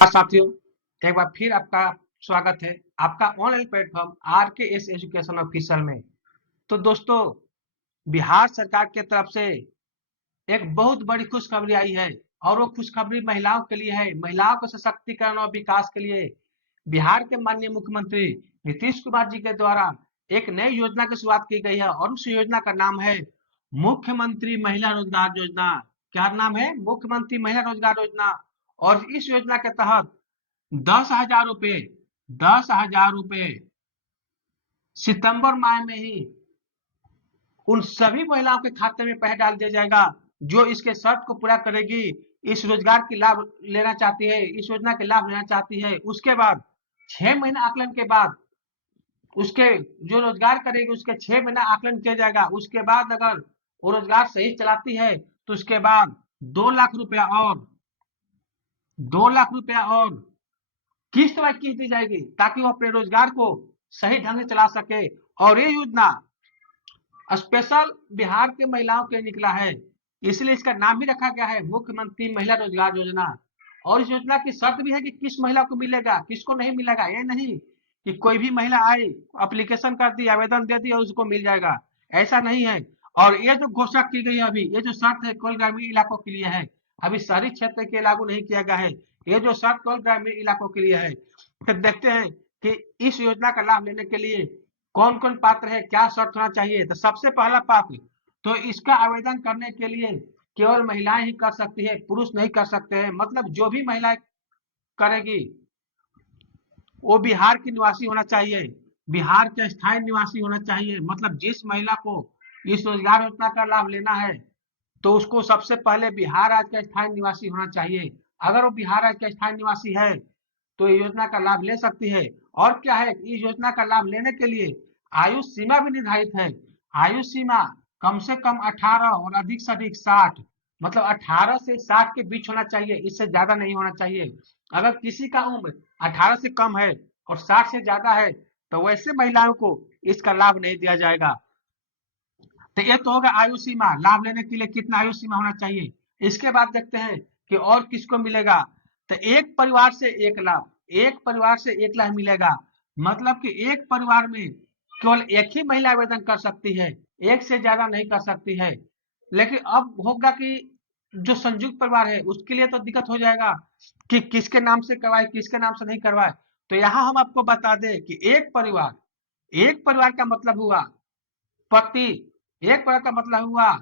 साथियों, एक बार फिर आपका स्वागत है आपका online platform RKS education official में। तो दोस्तों, बिहार सरकार की तरफ से एक बहुत बड़ी खुशखबरी आई है और वो खुशखबरी महिलाओं के लिए है। महिलाओं के सशक्तिकरण और विकास के लिए बिहार के माननीय मुख्यमंत्री नीतीश कुमार जी के द्वारा एक नई योजना की शुरुआत की गई है और उस योजना का नाम है मुख्यमंत्री महिला रोजगार योजना। क्या नाम है? मुख्यमंत्री महिला रोजगार योजना। और इस योजना के तहत 10,000 रुपए 10,000 रुपए सितंबर माह में ही उन सभी महिलाओं के खाते में पैसा डाल दिया जाएगा जो इसके शर्त को पूरा करेगी, इस रोजगार की लाभ लेना चाहती है, इस योजना के लाभ लेना चाहती है। उसके बाद 6 महीना आकलन के बाद उसके जो रोजगार करेगी उसके 6 महीना आकलन किया जाएगा। उसके बाद अगर वो रोजगार सही चलाती है तो उसके बाद 2 लाख रुपया और 2 लाख रुपया और किस्त बाय किस्त दी जाएगी ताकि वो अपने रोजगार को सही ढंग से चला सके। और ये योजना स्पेशल बिहार के महिलाओं के लिए निकला है, इसलिए इसका नाम भी रखा गया है मुख्यमंत्री महिला रोजगार योजना। और इस योजना की शर्त भी है कि किस महिला को मिलेगा, किसको नहीं मिलेगा। ये नहीं कि कोई भी महिला आई, एप्लीकेशन कर दी, आवेदन दे दी और उसको मिल जाएगा, ऐसा नहीं है। और ये जो घोषणा की गई है अभी, ये जो शर्त है केवल ग्रामीण इलाकों के लिए है, अभी शहरी क्षेत्र के लागू नहीं किया गया है। ये जो शर्त केवल ग्रामीण इलाकों के लिए है। फिर देखते हैं कि इस योजना का लाभ लेने के लिए कौन कौन पात्र है, क्या शर्त होना चाहिए। तो सबसे पहला पात्र, तो इसका आवेदन करने के लिए केवल महिलाएं ही कर सकती है, पुरुष नहीं कर सकते हैं। मतलब जो भी महिला करेगी वो बिहार की निवासी होना चाहिए, बिहार के स्थायी निवासी होना चाहिए। मतलब जिस महिला को इस रोजगार योजना का लाभ लेना है तो उसको सबसे पहले बिहार राज्य का स्थायी निवासी होना चाहिए। अगर वो बिहार राज्य का स्थायी निवासी है तो ये योजना का लाभ ले सकती है। और क्या है, इस योजना का लाभ लेने के लिए आयु सीमा भी निर्धारित है। आयु सीमा कम से कम 18 और अधिक से अधिक 60, मतलब 18 से 60 के बीच होना चाहिए, इससे ज्यादा नहीं होना चाहिए। अगर किसी का उम्र 18 से कम है और 60 से ज्यादा है तो वैसे महिलाओं को इसका लाभ नहीं दिया जाएगा। तो ये तो होगा आयु सीमा, लाभ लेने के लिए कितना आयु सीमा होना चाहिए। इसके बाद देखते हैं कि और किसको मिलेगा। तो एक परिवार से एक लाभ, एक परिवार से एक लाभ मिलेगा। मतलब कि एक परिवार में केवल एक ही महिला आवेदन कर सकती है, एक से ज्यादा नहीं कर सकती है। लेकिन अब होगा कि जो संयुक्त परिवार है उसके लिए तो दिक्कत हो जाएगा कि किसके नाम से करवाए, किसके नाम से नहीं करवाए। तो यहाँ हम आपको बता दें कि एक परिवार का मतलब हुआ पति, एक परिवार का मतलब हुआ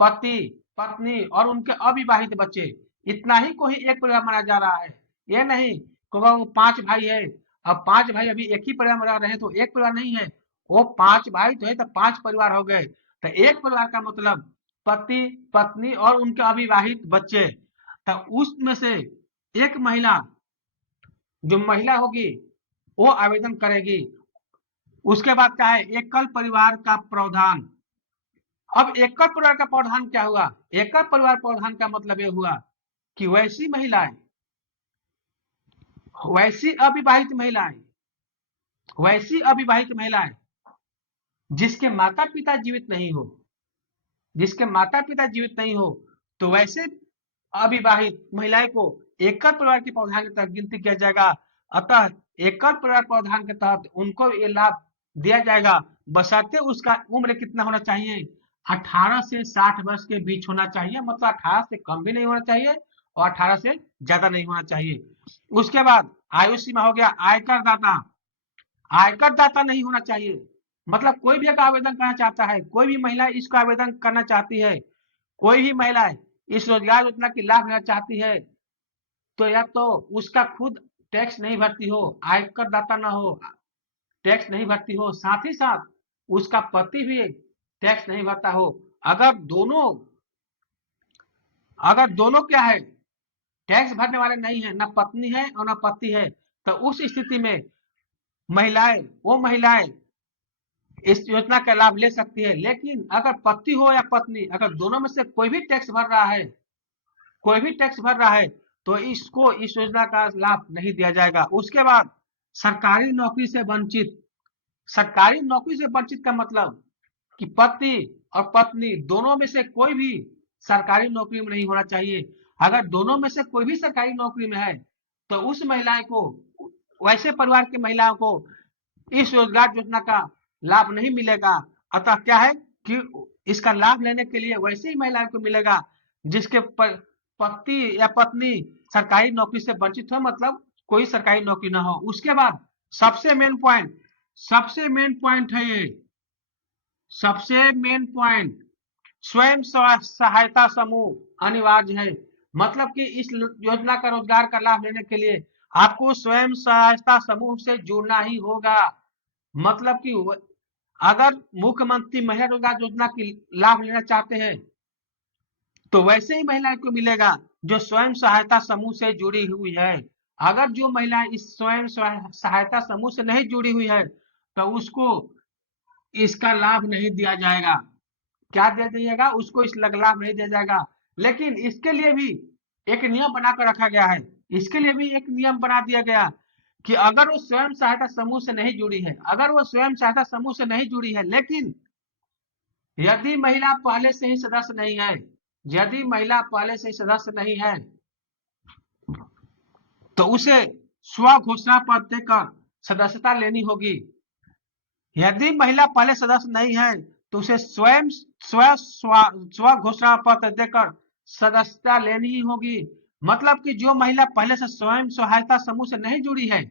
पति, पत्नी और उनके अविवाहित बच्चे। इतना ही को ही एक परिवार माना जा रहा है। ये नहीं क्योंकि वो 5 भाई है, अब 5 भाई अभी एक ही परिवार में रह रहे हैं तो एक परिवार नहीं है, वो 5 भाई तो है तो 5 परिवार हो गए। तो एक परिवार का मतलब पति, पत्नी और उनके अविवाहित बच्चे। तो उसमें से एक महिला, जो महिला होगी वो आवेदन करेगी। उसके बाद क्या है, एकल परिवार का प्रावधान। अब एकल परिवार का प्रावधान क्या हुआ? एकल परिवार प्रावधान का मतलब ये हुआ कि वैसी अविवाहित महिलाएं वैसी अविवाहित महिलाएं जिसके माता पिता जीवित नहीं हो, जिसके माता पिता जीवित नहीं हो, तो वैसे अविवाहित महिलाएं को एकल परिवार के प्रावधान के तहत गिनती किया जाएगा। अतः एकल परिवार प्रावधान के तहत उनको ये लाभ दिया जाएगा, बशर्ते उसका उम्र कितना होना चाहिए, 18 से 60 वर्ष के बीच होना चाहिए। मतलब 18 से कम भी नहीं होना चाहिए और 18 से ज्यादा नहीं होना चाहिए। उसके बाद आयु सीमा हो गया आयकर दाता। आयकर दाता नहीं होना चाहिए। मतलब कोई भी अगर आवेदन करना चाहता है, कोई भी महिला इसका आवेदन करना चाहती है, कोई भी महिला इस रोजगार योजना की लाभ लेना चाहती है, तो या तो उसका खुद टैक्स नहीं भरती हो, आयकर दाता ना हो, टैक्स नहीं भरती हो, साथ ही साथ उसका पति भी टैक्स नहीं भरता हो। अगर दोनों अगर दोनों क्या है, टैक्स भरने वाले नहीं है, ना पत्नी है और ना पति है, तो उस स्थिति में महिलाएं इस योजना का लाभ ले सकती है। लेकिन अगर पति हो या पत्नी, अगर दोनों में से कोई भी टैक्स भर रहा है तो इसको इस योजना का लाभ नहीं दिया जाएगा। उसके बाद सरकारी नौकरी से वंचित। सरकारी नौकरी से वंचित का मतलब कि पति और पत्नी दोनों में से कोई भी सरकारी नौकरी में नहीं होना चाहिए। अगर दोनों में से कोई भी सरकारी नौकरी में है तो उस महिलाएं को, वैसे परिवार की महिलाओं को इस रोजगार योजना का लाभ नहीं मिलेगा। अतः क्या है कि इसका लाभ लेने के लिए वैसे ही महिलाओं को मिलेगा जिसके पति या पत्नी सरकारी नौकरी से वंचित हो, मतलब कोई सरकारी नौकरी ना हो। उसके बाद सबसे मेन पॉइंट है ये, सबसे मेन पॉइंट, स्वयं सहायता समूह अनिवार्य है। मतलब कि इस योजना का, रोजगार का लाभ लेने के लिए आपको स्वयं सहायता समूह से जुड़ना ही होगा। मतलब कि अगर मुख्यमंत्री महिला रोजगार योजना की लाभ लेना चाहते हैं तो वैसे ही महिलाएं को मिलेगा जो स्वयं सहायता समूह से जुड़ी हुई है। अगर जो महिला इस स्वयं सहायता समूह से नहीं जुड़ी हुई है तो उसको इसका लाभ नहीं दिया जाएगा। क्या दे दिएगा उसको? इस लाभ नहीं दिया जाएगा। लेकिन इसके लिए भी एक नियम बनाकर रखा गया है, इसके लिए भी एक नियम बना दिया गया कि अगर वो स्वयं सहायता समूह से नहीं जुड़ी है, अगर वो स्वयं सहायता समूह से नहीं जुड़ी है, लेकिन यदि महिला पहले से ही सदस्य नहीं है, यदि महिला पहले से ही सदस्य नहीं है तो उसे स्व घोषणा पत्र देकर सदस्यता लेनी होगी। यदि महिला पहले सदस्य नहीं है तो उसे स्वयं स्व घोषणा पत्र देकर सदस्यता लेनी ही होगी। मतलब कि जो महिला पहले से स्वयं सहायता समूह से नहीं जुड़ी है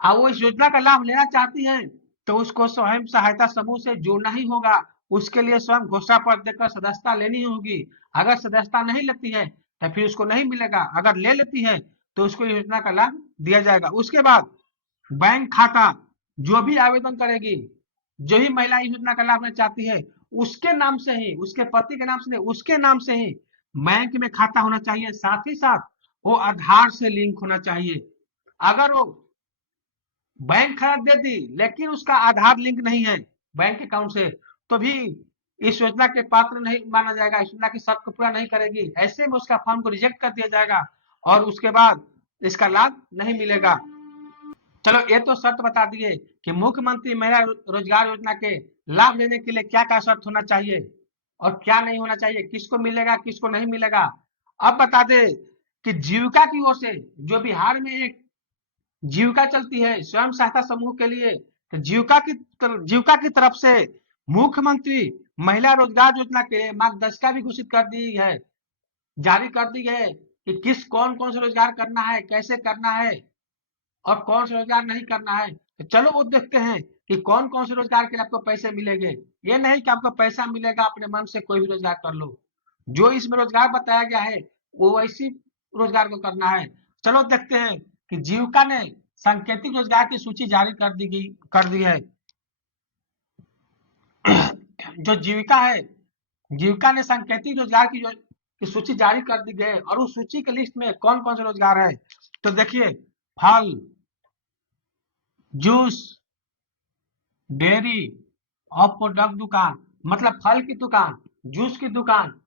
और वो इस योजना का लाभ लेना चाहती है तो उसको स्वयं सहायता समूह से जुड़ना ही होगा। उसके लिए स्वयं घोषणा पत्र देकर सदस्यता लेनी होगी। अगर सदस्यता नहीं लेती है तो फिर उसको नहीं मिलेगा, अगर ले लेती है तो उसको योजना का लाभ दिया जाएगा। उसके बाद बैंक खाता, जो भी आवेदन करेगी, जो ही महिला योजना का लाभ लेना चाहती है उसके नाम से ही, उसके पति के नाम से नहीं, उसके नाम से ही बैंक में खाता होना चाहिए। साथ ही साथ वो आधार से लिंक होना चाहिए। अगर वो बैंक खाता दे दी लेकिन उसका आधार लिंक नहीं है बैंक अकाउंट से तो भी इस योजना के पात्र नहीं माना जाएगा, इस योजना की शर्त को पूरा नहीं करेगी, ऐसे में उसका फॉर्म को रिजेक्ट कर दिया जाएगा और उसके बाद इसका लाभ नहीं मिलेगा। चलो ये तो शर्त बता दिए कि मुख्यमंत्री महिला रोजगार योजना के लाभ लेने के लिए क्या क्या शर्त होना चाहिए और क्या नहीं होना चाहिए, किसको मिलेगा किसको नहीं मिलेगा। अब बता दे कि जीविका की ओर से जो बिहार में एक जीविका चलती है स्वयं सहायता समूह के लिए, तो जीविका की तरफ से मुख्यमंत्री महिला रोजगार योजना के मार्गदर्शिका भी घोषित कर दी है, जारी कर दी है कि किस कौन कौन से रोजगार करना है, कैसे करना है और कौन सा रोजगार नहीं करना है। तो चलो वो देखते हैं कि कौन कौन से रोजगार के लिए आपको पैसे मिलेंगे। ये नहीं कि आपको पैसा मिलेगा अपने मन से कोई भी रोजगार कर लो, जो इसमें रोजगार बताया गया है वो वैसी रोजगार को करना है। चलो देखते हैं कि जीविका ने सांकेतिक रोजगार की सूची जारी कर दी है। जो जीविका है, जीविका ने सांकेतिक रोजगार की सूची जारी कर दी गई और उस सूची के लिस्ट में कौन कौन से रोजगार है तो देखिए, फल, जूस, डेयरी और प्रोडक्ट दुकान, मतलब फल की दुकान, जूस की दुकान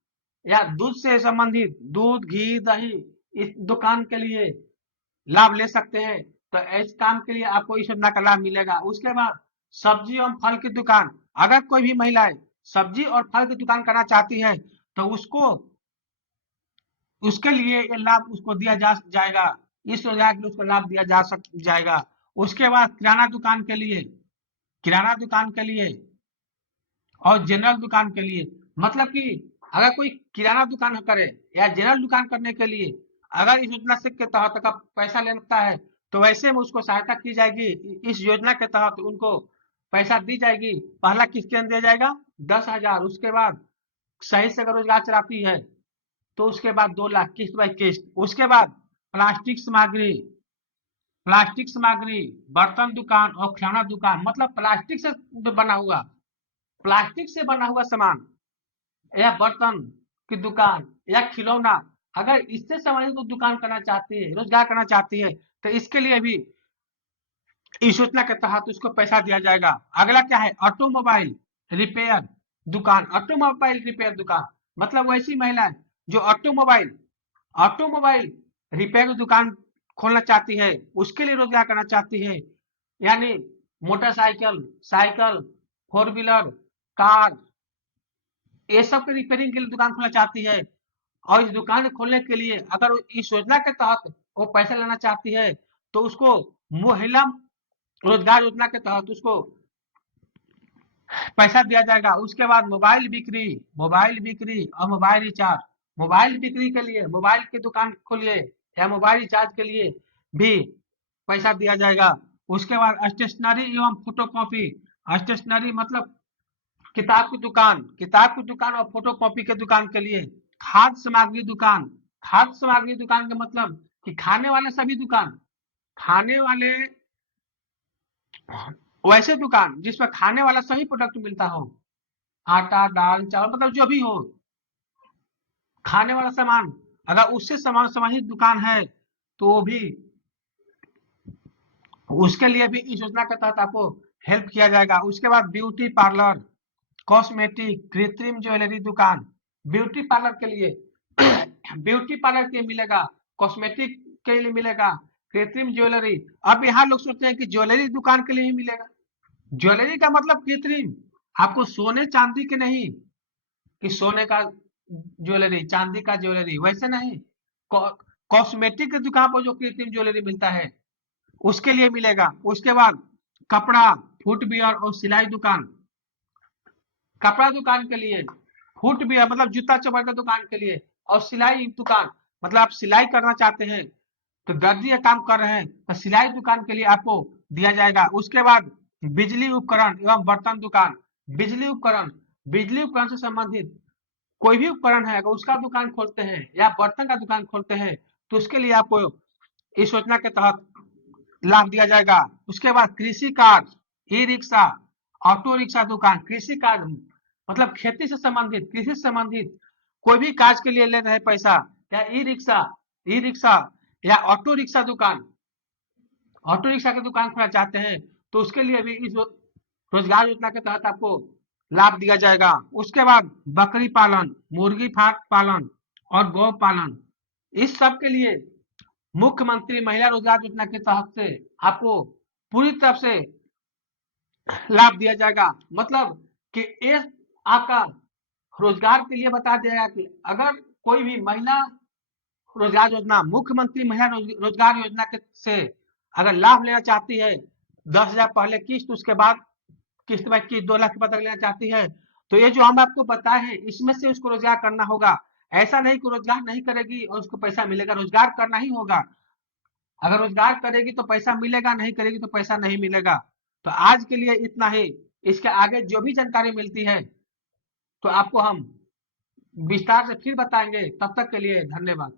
या दूध से संबंधित दूध घी दही, इस दुकान के लिए लाभ ले सकते हैं। तो इस काम के लिए आपको इस योजना का लाभ मिलेगा। उसके बाद सब्जी एवं फल की दुकान, अगर कोई भी महिलाएं सब्जी और फल की दुकान करना चाहती है तो उसको, उसके लिए ये लाभ उसको दिया जाएगा, इस योजना के लिए उसको लाभ दिया जाएगा। उसके बाद किराना दुकान के लिए, किराना दुकान के लिए और जनरल दुकान के लिए, मतलब कि अगर कोई किराना दुकान करे या जनरल दुकान करने के लिए अगर इस योजना से के तहत का पैसा लेता है तो वैसे में उसको सहायता की जाएगी। इस योजना के तहत उनको पैसा दी जाएगी। पहला किस्त के अंदर दिया जाएगा 10,000, उसके बाद सही से अगर रोजगार चलाती है तो उसके बाद 2 लाख किस्त बाई किस्त। उसके बाद प्लास्टिक सामग्री, प्लास्टिक सामग्री, बर्तन दुकान और खिलौना दुकान, मतलब प्लास्टिक से बना हुआ, प्लास्टिक से बना हुआ सामान या बर्तन की दुकान या खिलौना, अगर इससे संबंधित कोई दुकान करना चाहती है, रोजगार करना चाहती है तो इसके लिए भी इस योजना के तहत उसको पैसा दिया जाएगा। अगला क्या है, ऑटोमोबाइल रिपेयर दुकान, ऑटोमोबाइल रिपेयर दुकान, मतलब वैसी महिला जो ऑटोमोबाइल रिपेयर दुकान खोलना चाहती है, उसके लिए रोजगार करना चाहती है, यानी मोटरसाइकिल, साइकिल, 4 व्हीलर, कार, ये सब के रिपेयरिंग के लिए दुकान खोलना चाहती है और इस दुकान खोलने के लिए अगर इस योजना के तहत वो पैसा लेना चाहती है तो उसको महिला रोजगार योजना के तहत उसको पैसा दिया जाएगा। उसके बाद मोबाइल बिक्री और मोबाइल रिचार्ज। मोबाइल बिक्री के लिए मोबाइल की दुकान खोलिए या मोबाइल रिचार्ज के लिए भी पैसा दिया जाएगा। उसके बाद स्टेशनरी एवं फोटोकॉपी। स्टेशनरी मतलब किताब की दुकान और फोटोकॉपी के दुकान के लिए। खाद्य सामग्री दुकान का मतलब कि खाने वाले सभी दुकान, खाने वाले वैसे दुकान जिसमें खाने वाला सभी प्रोडक्ट मिलता हो, आटा दाल चावल मतलब जो भी हो खाने वाला सामान, अगर उससे सामान संबंधित दुकान है तो वो भी, उसके लिए भी इस योजना के तहत आपको हेल्प किया जाएगा। उसके बाद ब्यूटी पार्लर, कॉस्मेटिक, कृत्रिम ज्वेलरी दुकान। ब्यूटी पार्लर के लिए ब्यूटी पार्लर के लिए मिलेगा, कॉस्मेटिक के लिए मिलेगा, कृत्रिम ज्वेलरी। अब यहाँ लोग सोचते हैं कि ज्वेलरी दुकान के लिए ही मिलेगा। ज्वेलरी का मतलब कृत्रिम, आपको सोने चांदी के नहीं कि सोने का ज्वेलरी चांदी का ज्वेलरी वैसे नहीं। कॉस्मेटिक की दुकान पर जो कृत्रिम ज्वेलरी मिलता है उसके लिए मिलेगा। उसके बाद कपड़ा, फुटवियर और सिलाई दुकान। कपड़ा दुकान के लिए, फुटवियर मतलब जूता चप्पल का दुकान के लिए, और सिलाई दुकान मतलब आप सिलाई करना चाहते हैं तो दर्जी का काम कर रहे हैं तो सिलाई दुकान के लिए आपको दिया जाएगा। उसके बाद बिजली उपकरण एवं बर्तन दुकान। बिजली उपकरण से संबंधित कोई भी उपकरण है अगर उसका दुकान खोलते हैं या बर्तन का दुकान खोलते हैं तो उसके लिए आपको इस योजना के तहत लाभ दिया जाएगा। उसके बाद कृषि कार्य, ई रिक्शा, ऑटो रिक्शा दुकान। कृषि कार्य मतलब खेती से संबंधित, कृषि से संबंधित कोई भी कार्य के लिए ले रहे पैसा, या ई रिक्शा या ऑटो रिक्शा दुकान, ऑटो रिक्शा की दुकान खोलना चाहते हैं तो उसके लिए भी इस रोजगार योजना के तहत आपको लाभ दिया जाएगा। उसके बाद बकरी पालन, मुर्गी फार्म पालन और गौ पालन, इस सब के लिए मुख्यमंत्री महिला रोजगार योजना के तहत से आपको पूरी तरफ से लाभ दिया जाएगा। मतलब कि ये आपका रोजगार के लिए बता दिया कि अगर कोई भी महिला रोजगार योजना, मुख्यमंत्री महिला रोजगार योजना के से अगर लाभ लेना चाहती है, 10,000 पहले किस्त, उसके बाद किस्त बाय किस्त 2 लाख रुपए तक लेना चाहती है तो ये जो हम आपको बताए हैं इसमें से उसको रोजगार करना होगा। ऐसा नहीं कि रोजगार नहीं करेगी और उसको पैसा मिलेगा, रोजगार करना ही होगा। अगर रोजगार करेगी तो पैसा मिलेगा, नहीं करेगी तो पैसा नहीं मिलेगा। तो आज के लिए इतना ही। इसके आगे जो भी जानकारी मिलती है तो आपको हम विस्तार से फिर बताएंगे। तब तक के लिए धन्यवाद।